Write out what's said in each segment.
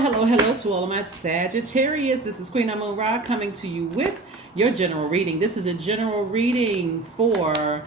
Hello to all of my Sagittarius. This is Queen Amun Ra coming to you with your general reading. This is a general reading for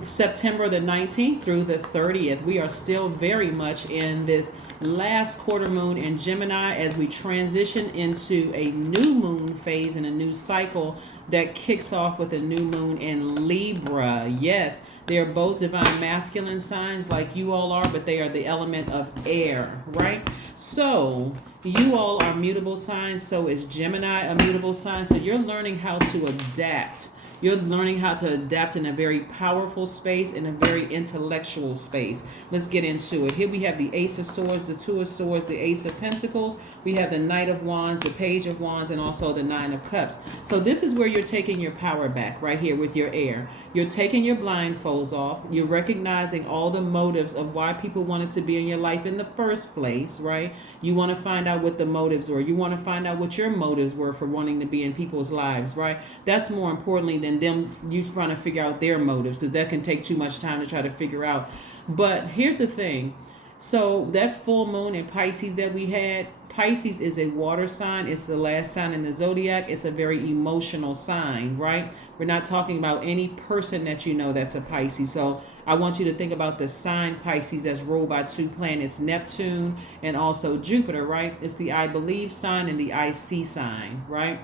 September the 19th through the 30th. We are still very much in this last quarter moon in Gemini as we transition into a new moon phase and a new cycle that kicks off with a new moon in Libra. Yes, they are both divine masculine signs like you all are, but they are the element of air, right? So you all are mutable signs. So is Gemini a mutable sign. So you're learning how to adapt. You're learning how to adapt in a very powerful space, in a very intellectual space. Let's get into it. Here we have the Ace of Swords, the Two of Swords, the Ace of Pentacles. We have the Knight of Wands, the Page of Wands, and also the Nine of Cups. So this is where you're taking your power back right here with your air. You're taking your blindfolds off. You're recognizing all the motives of why people wanted to be in your life in the first place, right? You want to find out what the motives were. You want to find out what your motives were for wanting to be in people's lives, right? That's more importantly than them you trying to figure out their motives, because that can take too much time to try to figure out. But here's the thing. So that full moon in Pisces that we had, Pisces is a water sign. It's the last sign in the Zodiac. It's a very emotional sign, right? We're not talking about any person that you know that's a Pisces. So I want you to think about the sign Pisces as ruled by two planets, Neptune and also Jupiter, right? It's the I believe sign and the I see sign, right?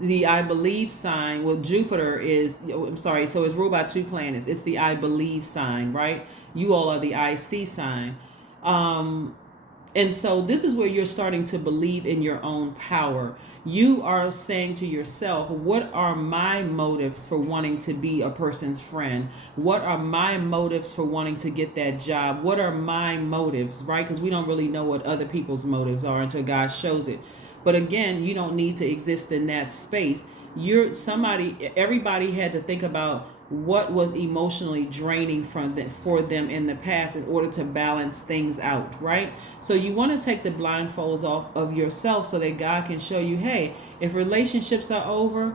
The I believe sign, well, Jupiter is, so it's ruled by two planets. It's the I believe sign, right? You all are the I see sign. And so this is where you're starting to believe in your own power. You are saying to yourself, what are my motives for wanting to be a person's friend? What are my motives for wanting to get that job? What are my motives, right? Because we don't really know what other people's motives are until God shows it. But again, you don't need to exist in that space. Everybody had to think about what was emotionally draining for them in the past in order to balance things out, right? So you want to take the blindfolds off of yourself so that God can show you, hey, if relationships are over,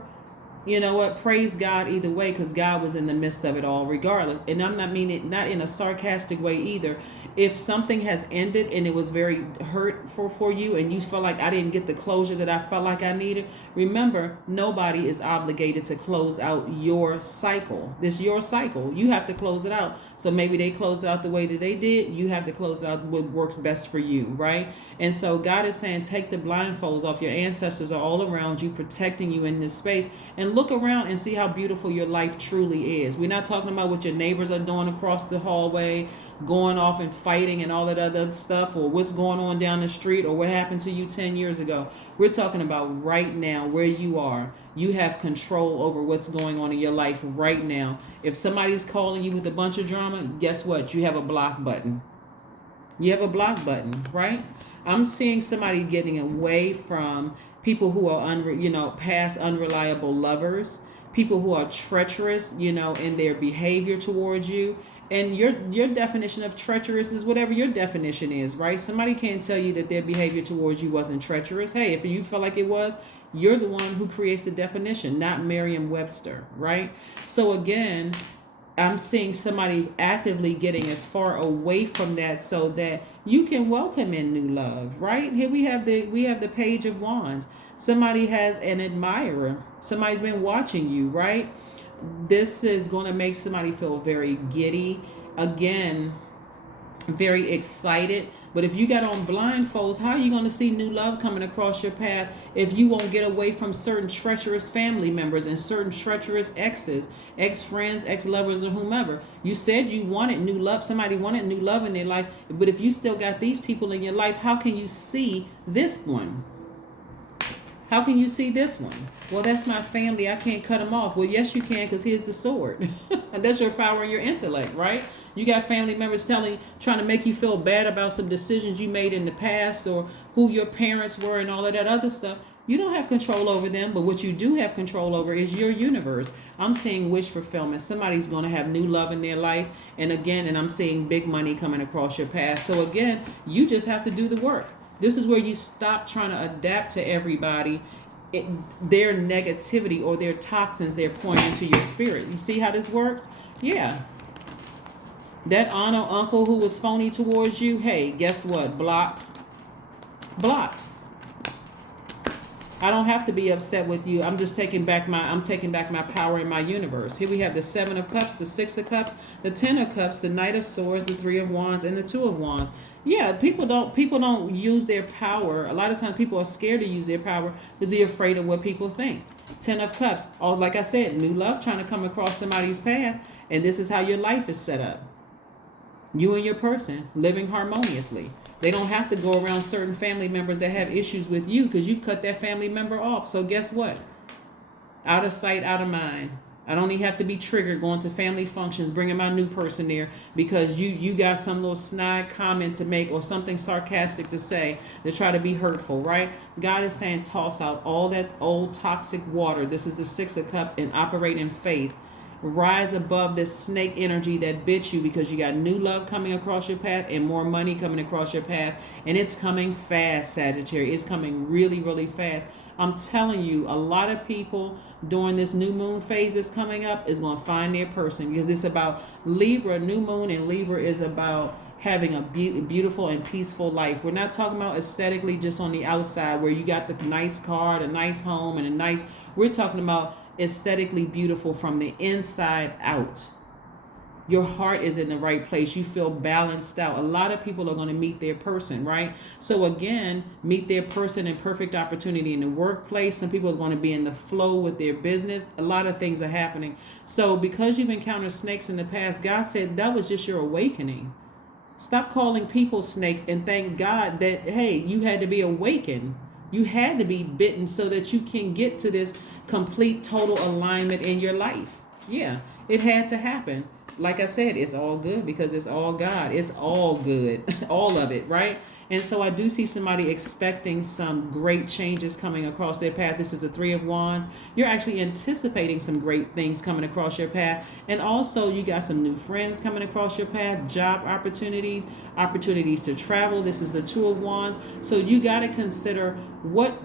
you know what, praise God either way, because God was in the midst of it all regardless. And I'm not meaning it not in a sarcastic way either. If something has ended and it was very hurtful for you and you feel like I didn't get the closure that I felt like I needed, remember, nobody is obligated to close out your cycle. This is your cycle. You have to close it out. So maybe they closed it out the way that they did. You have to close it out what works best for you, right? And so God is saying, take the blindfolds off. Your ancestors are all around you, protecting you in this space. And look around and see how beautiful your life truly is. We're not talking about what your neighbors are doing across the hallway, going off and fighting and all that other stuff, or what's going on down the street, or what happened to you 10 years ago. We're talking about right now, where you are. You have control over what's going on in your life right now. If somebody's calling you with a bunch of drama, guess what? You have a block button. You have a block button, right? I'm seeing somebody getting away from people who are past unreliable lovers, people who are treacherous, in their behavior towards you. And your definition of treacherous is whatever your definition is, right? Somebody can't tell you that their behavior towards you wasn't treacherous. Hey, if you feel like it was, you're the one who creates the definition, not Merriam-Webster, right? So again, I'm seeing somebody actively getting as far away from that so that you can welcome in new love, right? Here we have the Page of Wands. Somebody has an admirer. Somebody's been watching you, right? This is going to make somebody feel very giddy, again, very excited. But if you got on blindfolds, how are you going to see new love coming across your path if you won't get away from certain treacherous family members and certain treacherous exes, ex-friends, ex-lovers, or whomever? You said you wanted new love. Somebody wanted new love in their life. But if you still got these people in your life, how can you see this one? How can you see this one? Well, that's my family. I can't cut them off. Well, yes, you can, because here's the sword. And that's your power and your intellect, right? You got family members trying to make you feel bad about some decisions you made in the past or who your parents were and all of that other stuff. You don't have control over them, but what you do have control over is your universe. I'm seeing wish fulfillment. Somebody's going to have new love in their life. And I'm seeing big money coming across your path. So again, you just have to do the work. This is where you stop trying to adapt to everybody, their negativity or their toxins they're pouring into your spirit. You see how this works? Yeah. That aunt or uncle who was phony towards you, hey, guess what? Blocked. Blocked. I don't have to be upset with you. I'm taking back my power in my universe. Here we have the 7 of Cups, the 6 of Cups, the 10 of Cups, the Knight of Swords, the 3 of Wands, and the 2 of Wands. Yeah, people don't use their power. A lot of times people are scared to use their power because they're afraid of what people think. 10 of Cups. Oh, like I said, new love trying to come across somebody's path, and this is how your life is set up. You and your person living harmoniously. They don't have to go around certain family members that have issues with you because you cut that family member off. So guess what? Out of sight, out of mind. I don't even have to be triggered going to family functions, bringing my new person there because you got some little snide comment to make or something sarcastic to say to try to be hurtful, right? God is saying toss out all that old toxic water. This is the 6 of Cups, and operate in faith. Rise above this snake energy that bit you because you got new love coming across your path and more money coming across your path. And it's coming fast, Sagittarius. It's coming really, really fast. I'm telling you, a lot of people during this new moon phase that's coming up is going to find their person because it's about Libra. New moon in Libra is about having a beautiful and peaceful life. We're not talking about aesthetically just on the outside where you got the nice car, the nice home, and we're talking about aesthetically beautiful from the inside out. Your heart is in the right place. You feel balanced out. A lot of people are going to meet their person, right? So again, meet their person in perfect opportunity in the workplace. Some people are going to be in the flow with their business. A lot of things are happening. So because you've encountered snakes in the past, God said that was just your awakening. Stop calling people snakes and thank God that, hey, you had to be awakened. You had to be bitten so that you can get to this complete total alignment in your life. Yeah, it had to happen. Like I said, it's all good because it's all God. It's all good. All of it, right? And so I do see somebody expecting some great changes coming across their path. This is a 3 of Wands. You're actually anticipating some great things coming across your path. And also you got some new friends coming across your path, job opportunities to travel. This is the 2 of Wands. So you got to consider what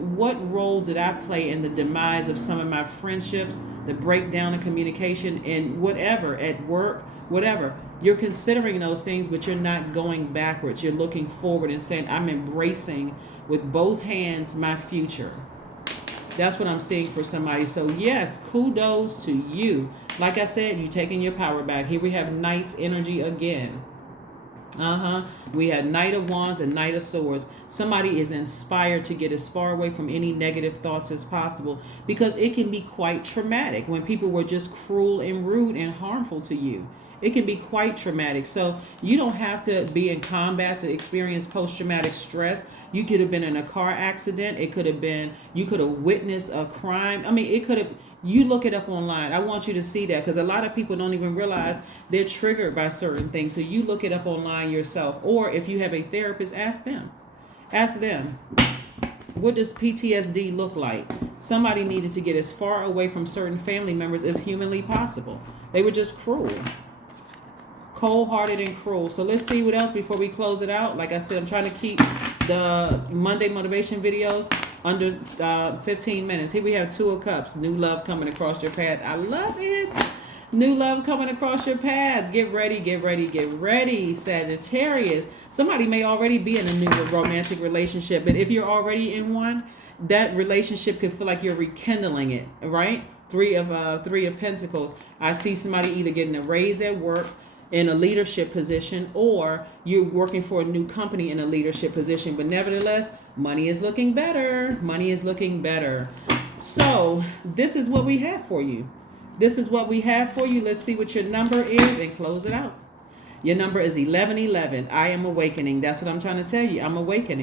role did I play in the demise of some of my friendships, the breakdown of communication, and whatever, at work, whatever. You're considering those things, but you're not going backwards. You're looking forward and saying, I'm embracing with both hands my future. That's what I'm seeing for somebody. So yes, kudos to you. Like I said, you're taking your power back. Here we have Knight's energy again. We had Knight of Wands and Knight of Swords. Somebody is inspired to get as far away from any negative thoughts as possible because it can be quite traumatic when people were just cruel and rude and harmful to you. It can be quite traumatic. So you don't have to be in combat to experience post-traumatic stress. You could have been in a car accident. It could have been, you could have witnessed a crime. I mean, it could have, you look it up online. I want you to see that because a lot of people don't even realize they're triggered by certain things. So you look it up online yourself. Or if you have a therapist, ask them. Ask them, what does PTSD look like? Somebody needed to get as far away from certain family members as humanly possible. They were just cruel. Cold-hearted and cruel. So let's see what else before we close it out. Like I said, I'm trying to keep the Monday motivation videos under 15 minutes. Here we have 2 of Cups. New love coming across your path. I love it. New love coming across your path. Get ready, get ready, get ready, Sagittarius. Somebody may already be in a new romantic relationship, but if you're already in one, that relationship could feel like you're rekindling it, right? 3 of Pentacles. I see somebody either getting a raise at work, in a leadership position, or you're working for a new company in a leadership position. But nevertheless, money is looking better. Money is looking better. So this is what we have for you. This is what we have for you. Let's see what your number is and close it out. Your number is 1111. I am awakening. That's what I'm trying to tell you. I'm awakening.